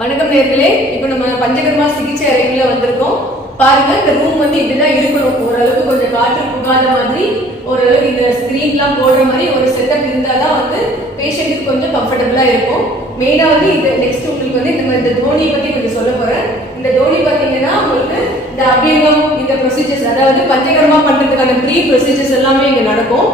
வணக்கம் நேர்களே, இப்போ நம்ம பஞ்சகர்மா சிகிச்சை அறையில வந்திருக்கோம். பாருங்க, இந்த ரூம் வந்து இப்படிதான் இருக்கணும். ஓரளவுக்கு கொஞ்சம் காற்று புகாத மாதிரி, ஓரளவுக்கு இந்த ஸ்கிரீன்லாம் போடுற மாதிரி ஒரு செட்டப் இருந்தாதான் வந்து பேஷண்ட்டுக்கு கொஞ்சம் கம்ஃபர்டபுளா இருக்கும். மெயினா வந்து இந்த நெக்ஸ்ட் உங்களுக்கு வந்து இந்த தோனி பத்தி கொஞ்சம் சொல்ல போறேன். இந்த தோனி பாத்தீங்கன்னா உங்களுக்கு இந்த அபியங்கம், இந்த ப்ரொசீஜர்ஸ், அதாவது பஞ்சகர்மா பண்றதுக்கான ப்ரீ ப்ரொசீஜர்ஸ் எல்லாமே இங்க நடக்கும்.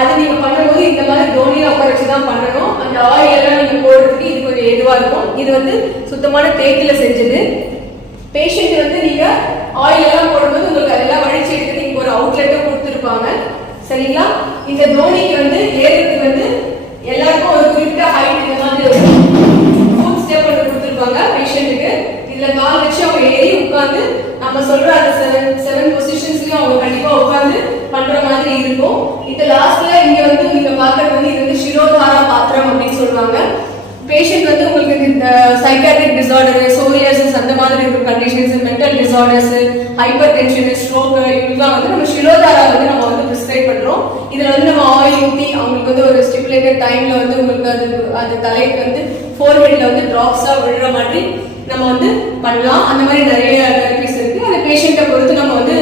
அது நீங்க பண்ணும்போது இந்த மாதிரி தோனியில உட்கார வச்சுதான் பண்ணணும். அந்த ஆயில் எல்லாம் நீங்க போடுறதுக்கு இது கொஞ்சம் ஏதுவா இருக்கும். இது வந்து சுத்தமான தேக்கில செஞ்சது. பேஷண்ட் வந்து நீங்க ஆயில் எல்லாம் போடும்போது உங்களுக்கு அதெல்லாம் வழிச்சு எடுத்து நீங்க ஒரு அவுட்லெட்டும் கொடுத்துருப்பாங்க. சரிங்களா? இந்த தோனிக்கு வந்து ஏறதுக்கு வந்து எல்லாருக்கும் ஒரு குறிப்பிட்ட ஹைட் இந்த மாதிரி ஒரு ஃபுட் ஸ்டெப் வந்து கொடுத்துருப்பாங்க பேஷண்ட்டுக்கு. இதுல கால் வச்சு அவங்க ஏறி உட்காந்து நம்ம சொல்ற அந்த செவன் பொசிஷன்ஸ்லயும் அவங்க கண்டிப்பா உட்காந்து பண்ற மாதிரி இருக்கும். இந்த லாஸ்ட்ல இங்க வந்து நீங்க பாக்குறது வந்து இது வந்து ஷிரோதாரா பாத்திரம் அப்படின்னு சொல்லுவாங்க. பேஷண்ட் வந்து உங்களுக்கு இந்த சைக்காட்ரிக் டிசார்டர், சோரியாசிஸ் அந்த மாதிரி இருக்கிற conditions, mental disorders, hyper tension, stroke, இதெல்லாம் வந்து நம்ம ஷிரோதாரா வந்து நம்ம வந்து பிரிஸ்கிரைப் பண்றோம். இதுல வந்து நம்ம ஆயில் ஊத்தி அவங்களுக்கு வந்து ஒரு ஸ்டிபுலேட்டட் டைம்ல வந்து உங்களுக்கு அது தலைக்கு வந்து ஃபோர்ஹெட்ல வந்து டிராப்ஸா விழுற மாதிரி நம்ம வந்து பண்ணலாம். அந்த மாதிரி நிறைய தெரபிஸ் இருக்கு. அந்த பேஷண்ட்டை பொறுத்து நம்ம வந்து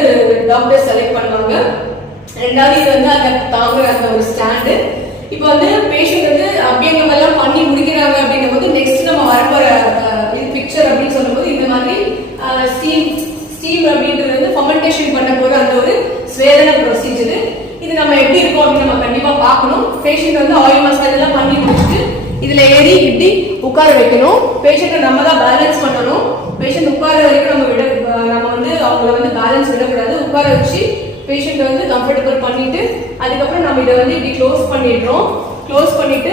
டாக்டர் செலக்ட் பண்ணுவாங்க. ரெண்டாவது இது வந்து அந்த தாங்குற அந்த ஒரு ஸ்டாண்டு. இப்போ வந்து பேஷண்ட் வந்து அபியங்கம் எல்லாம் பண்ணி முடிக்கிறாங்க அப்படின்னும் போது நெக்ஸ்ட் நம்ம வரப்போற பிக்சர் அப்படின்னு சொல்லும்போது இந்த மாதிரி ஸ்டீம் அப்படின்றது வந்து ஃபர்மெண்டேஷன் பண்ண போற அந்த ஒரு ஸ்வேதன ப்ரொசீஜர். இது நம்ம எப்படி இருக்கும் அப்படின்னு நம்ம கண்டிப்பா பார்க்கணும். பேஷண்ட் வந்து ஆயில் மசாஜ் எல்லாம் பண்ணி முடிச்சுட்டு இதுல ஏறி இப்படி உட்கார வைக்கணும். பேஷண்ட்டை நம்ம தான் பேலன்ஸ் பண்ணணும். பேஷண்ட் உட்கார வரைக்கும் நம்ம வந்து அவங்கள வந்து பேலன்ஸ் விடக்கூடாது. உட்கார வச்சு பேஷண்ட் வந்து கம்ஃபர்டபுள் பண்ணிட்டு அதுக்கப்புறம் நம்ம இதை வந்து இப்படி க்ளோஸ் பண்ணிடுறோம். க்ளோஸ் பண்ணிட்டு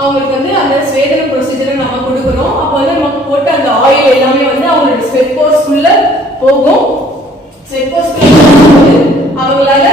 அவங்களுக்கு வந்து அந்த ஸ்வேதன ப்ரொசீஜரை நம்ம கொடுக்குறோம். அப்போ வந்து நமக்கு போட்டு அந்த ஆயில் எல்லாமே வந்து அவங்களோட ஸ்வெட் போர்ஸ்க்குள்ள போகும். ஸ்வெட் போர்ஸ்க்குள்ள அவங்களால